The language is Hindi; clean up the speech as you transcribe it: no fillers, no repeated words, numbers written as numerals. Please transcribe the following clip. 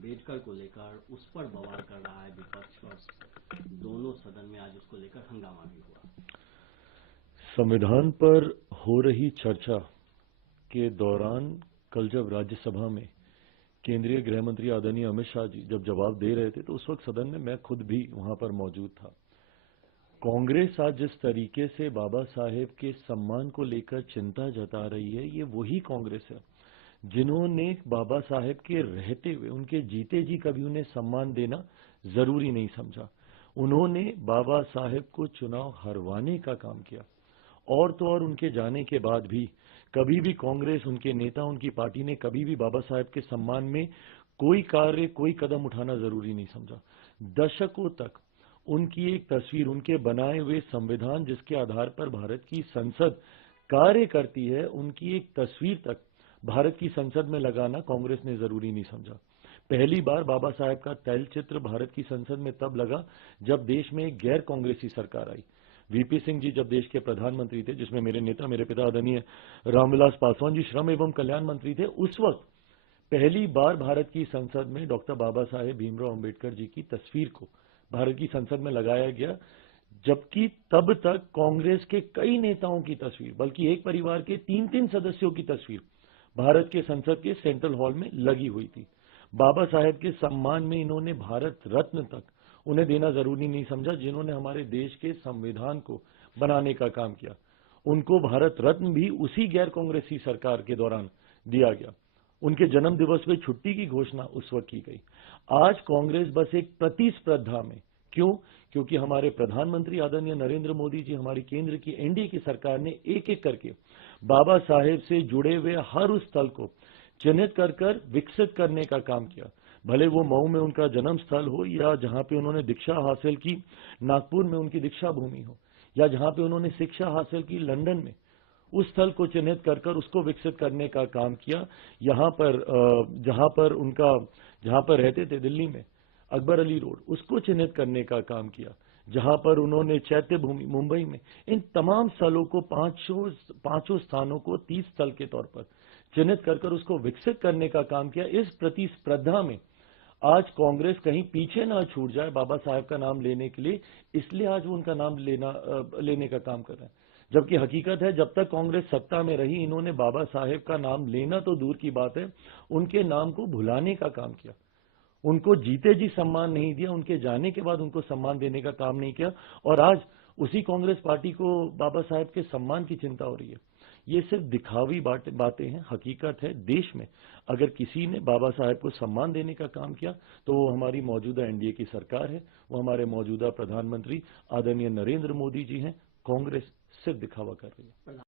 अंबेडकर को लेकर उस पर बवाल कर रहा है विपक्ष और दोनों सदन में आज उसको लेकर हंगामा भी हुआ। संविधान पर हो रही चर्चा के दौरान कल जब राज्यसभा में केंद्रीय गृह मंत्री आदरणीय अमित शाह जी जब जवाब दे रहे थे तो उस वक्त सदन में मैं खुद भी वहां पर मौजूद था। कांग्रेस आज जिस तरीके से बाबा साहेब के सम्मान को लेकर चिंता जता रही है, ये वही कांग्रेस है जिन्होंने बाबा साहेब के रहते हुए उनके जीते जी कभी उन्हें सम्मान देना जरूरी नहीं समझा। उन्होंने बाबा साहेब को चुनाव हरवाने का काम किया और तो और उनके जाने के बाद भी कभी भी कांग्रेस, उनके नेता, उनकी पार्टी ने कभी भी बाबा साहेब के सम्मान में कोई कार्य, कोई कदम उठाना जरूरी नहीं समझा। दशकों तक उनकी एक तस्वीर, उनके बनाए हुए संविधान जिसके आधार पर भारत की संसद कार्य करती है, उनकी एक तस्वीर तक भारत की संसद में लगाना कांग्रेस ने जरूरी नहीं समझा। पहली बार बाबा साहेब का तैलचित्र भारत की संसद में तब लगा जब देश में एक गैर कांग्रेसी सरकार आई। वीपी सिंह जी जब देश के प्रधानमंत्री थे, जिसमें मेरे नेता, मेरे पिता आदरणीय रामविलास पासवान जी श्रम एवं कल्याण मंत्री थे, उस वक्त पहली बार भारत की संसद में डॉक्टर बाबा साहेब भीमराव अंबेडकर जी की तस्वीर को भारत की संसद में लगाया गया, जबकि तब तक कांग्रेस के कई नेताओं की तस्वीर, बल्कि एक परिवार के 3-3 सदस्यों की तस्वीर भारत के संसद के सेंट्रल हॉल में लगी हुई थी। बाबा साहेब के सम्मान में इन्होंने भारत रत्न तक उन्हें देना जरूरी नहीं समझा, जिन्होंने हमारे देश के संविधान को बनाने का काम किया। उनको भारत रत्न भी उसी गैर कांग्रेसी सरकार के दौरान दिया गया। उनके जन्म दिवस पे छुट्टी की घोषणा उस वक्त की गई। आज कांग्रेस बस एक प्रतिस्पर्धा में, क्यों? क्योंकि हमारे प्रधानमंत्री आदरणीय नरेंद्र मोदी जी, हमारी केंद्र की एनडीए की सरकार ने एक एक करके बाबा साहेब से जुड़े हुए हर उस स्थल को चिन्हित कर विकसित करने का काम किया। भले वो मऊ में उनका जन्म स्थल हो, या जहां पे उन्होंने दीक्षा हासिल की नागपुर में उनकी दीक्षा भूमि हो, या जहां पे उन्होंने शिक्षा हासिल की लंदन में, उस स्थल को चिन्हित कर उसको विकसित करने का काम किया। यहां पर जहां पर रहते थे दिल्ली में अकबर अली रोड, उसको चिन्हित करने का काम किया। जहां पर उन्होंने चैत्य भूमि मुंबई में, इन तमाम स्थलों को, पांचों स्थानों को 30 स्थल के तौर पर चिन्हित कर उसको विकसित करने का काम किया। इस प्रतिस्पर्धा में आज कांग्रेस कहीं पीछे ना छूट जाए बाबा साहेब का नाम लेने के लिए, इसलिए आज वो उनका नाम लेने का काम कर रहे हैं। जबकि हकीकत है, जब तक कांग्रेस सत्ता में रही, इन्होंने बाबा साहेब का नाम लेना तो दूर की बात है, उनके नाम को भुलाने का काम किया। उनको जीते जी सम्मान नहीं दिया, उनके जाने के बाद उनको सम्मान देने का काम नहीं किया। और आज उसी कांग्रेस पार्टी को बाबा साहेब के सम्मान की चिंता हो रही है। ये सिर्फ दिखावी बातें हैं। हकीकत है, देश में अगर किसी ने बाबा साहेब को सम्मान देने का काम किया तो वो हमारी मौजूदा एनडीए की सरकार है, वो हमारे मौजूदा प्रधानमंत्री आदरणीय नरेंद्र मोदी जी हैं। कांग्रेस सिर्फ दिखावा कर रही है।